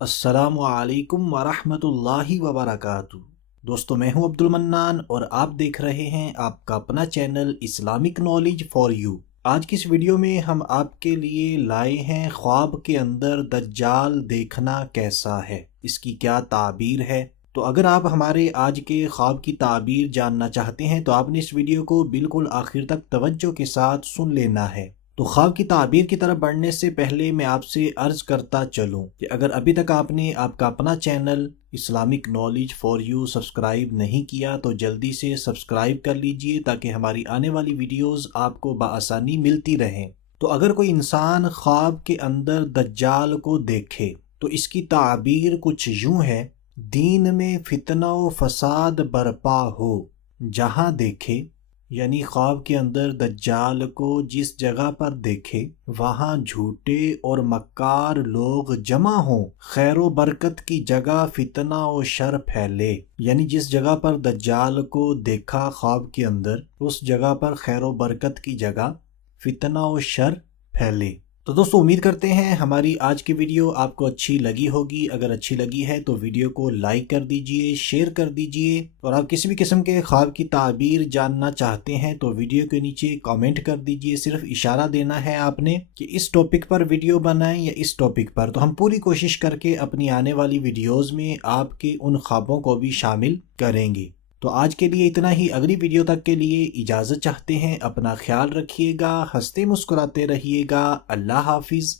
السلام علیکم ورحمۃ اللہ وبرکاتہ۔ دوستو میں ہوں عبد المنان اور آپ دیکھ رہے ہیں آپ کا اپنا channel Islamic knowledge for you. آج کی اس ویڈیو میں ہم آپ کے لیے لائے ہیں خواب کے اندر دجال دیکھنا کیسا ہے، اس کی کیا تعبیر ہے۔ تو اگر آپ ہمارے آج کے خواب کی تعبیر جاننا چاہتے ہیں تو آپ نے اس ویڈیو کو بالکل آخر تک توجہ کے ساتھ سن لینا ہے۔ تو خواب کی تعبیر کی طرف بڑھنے سے پہلے میں آپ سے عرض کرتا چلوں کہ اگر ابھی تک آپ نے آپ کا اپنا channel Islamic knowledge for you subscribe نہیں کیا تو جلدی سے سبسکرائب کر لیجئے تاکہ ہماری آنے والی ویڈیوز آپ کو بآسانی ملتی رہیں۔ تو اگر کوئی انسان خواب کے اندر دجال کو دیکھے تو اس کی تعبیر کچھ یوں ہے: دین میں فتنہ و فساد برپا ہو جہاں دیکھے، یعنی خواب کے اندر دجال کو جس جگہ پر دیکھے وہاں جھوٹے اور مکار لوگ جمع ہوں، خیر و برکت کی جگہ فتنہ و شر پھیلے، یعنی جس جگہ پر دجال کو دیکھا خواب کے اندر اس جگہ پر خیر و برکت کی جگہ فتنہ و شر پھیلے۔ تو دوستو امید کرتے ہیں ہماری آج کی ویڈیو آپ کو اچھی لگی ہوگی۔ اگر اچھی لگی ہے تو ویڈیو کو لائک کر دیجئے، شیئر کر دیجئے، اور آپ کسی بھی قسم کے خواب کی تعبیر جاننا چاہتے ہیں تو ویڈیو کے نیچے کامنٹ کر دیجئے۔ صرف اشارہ دینا ہے آپ نے کہ اس ٹاپک پر ویڈیو بنائیں یا اس ٹاپک پر، تو ہم پوری کوشش کر کے اپنی آنے والی ویڈیوز میں آپ کے ان خوابوں کو بھی شامل کریں گے۔ تو آج کے لیے اتنا ہی، اگلی ویڈیو تک کے لیے اجازت چاہتے ہیں۔ اپنا خیال رکھیے گا، ہنستے مسکراتے رہیے گا۔ اللہ حافظ۔